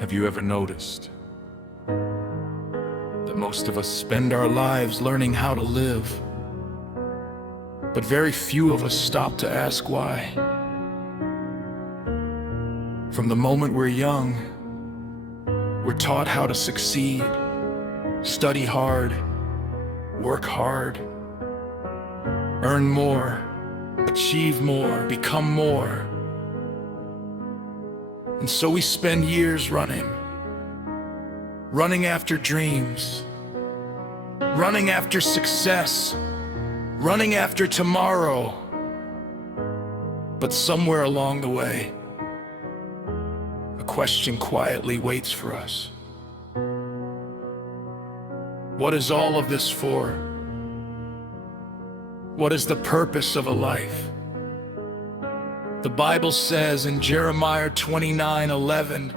Have you ever noticed that most of us spend our lives learning how to live, but very few of us stop to ask why? From the moment we're young, we're taught how to succeed, study hard, work hard, earn more, achieve more, become more. And so we spend years running after dreams, running after success, running after tomorrow. But somewhere along the way, a question quietly waits for us. What is all of this for? What is the purpose of a life? The Bible says in Jeremiah 29:11,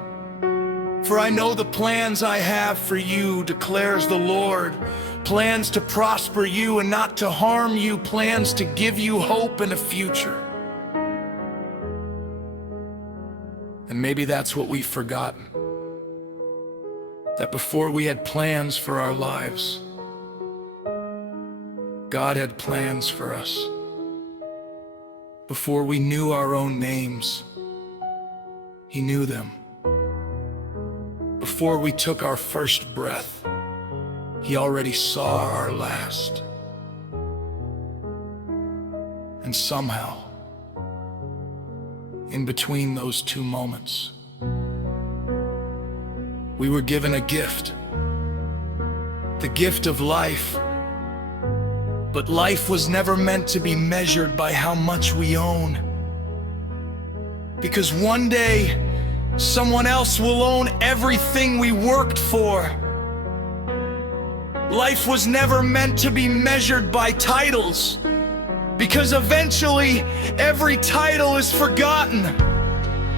"For I know the plans I have for you, declares the Lord, plans to prosper you and not to harm you, plans to give you hope and a future." And maybe that's what we've forgotten, that before we had plans for our lives, God had plans for us. Before we knew our own names, He knew them. Before we took our first breath, He already saw our last. And somehow, in between those two moments, we were given a gift, the gift of life. But life was never meant to be measured by how much we own. Because one day, someone else will own everything we worked for. Life was never meant to be measured by titles, because eventually, every title is forgotten.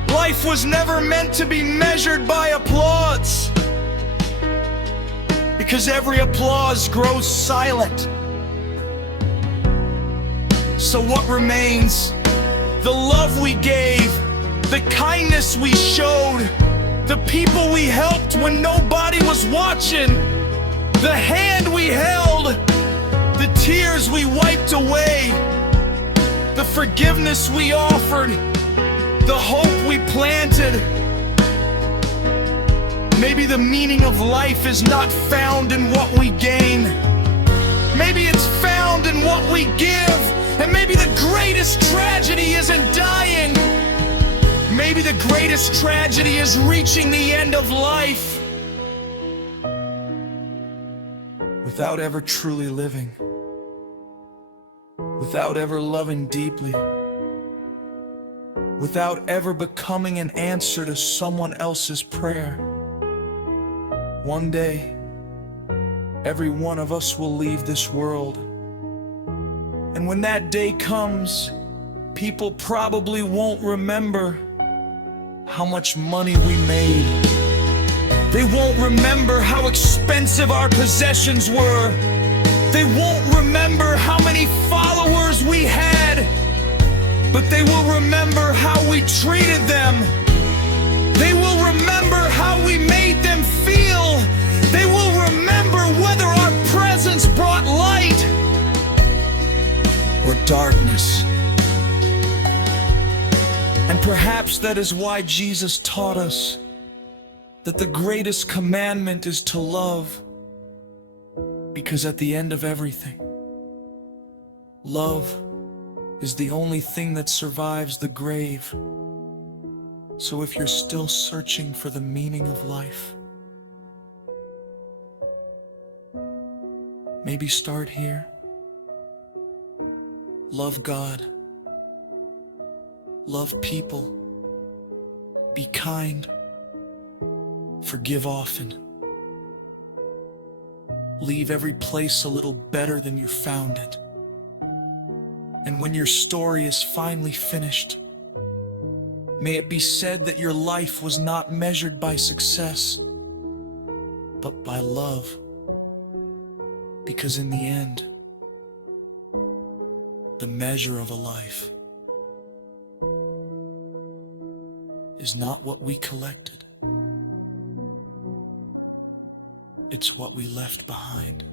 Life was never meant to be measured by applause, because every applause grows silent. So what remains? The love we gave, the kindness we showed, the people we helped when nobody was watching, the hand we held, the tears we wiped away, the forgiveness we offered, the hope we planted. Maybe the meaning of life is not found in what we gain. Maybe it's found in what we give. And maybe the greatest tragedy isn't dying. Maybe the greatest tragedy is reaching the end of life without ever truly living, without ever loving deeply, without ever becoming an answer to someone else's prayer. One day, every one of us will leave this world. And when that day comes, people probably won't remember how much money we made. They won't remember how expensive our possessions were. They won't remember how many followers we had. But they will remember how we treated them. They will remember how we made them feel. They will remember whether our presence brought light or darkness. And perhaps that is why Jesus taught us that the greatest commandment is to love, because at the end of everything, love is the only thing that survives the grave. So if you're still searching for the meaning of life, maybe start here. Love God, love people, be kind, forgive often. Leave every place a little better than you found it. And when your story is finally finished, may it be said that your life was not measured by success, but by love. Because in the end, the measure of a life is not what we collected, It's what we left behind.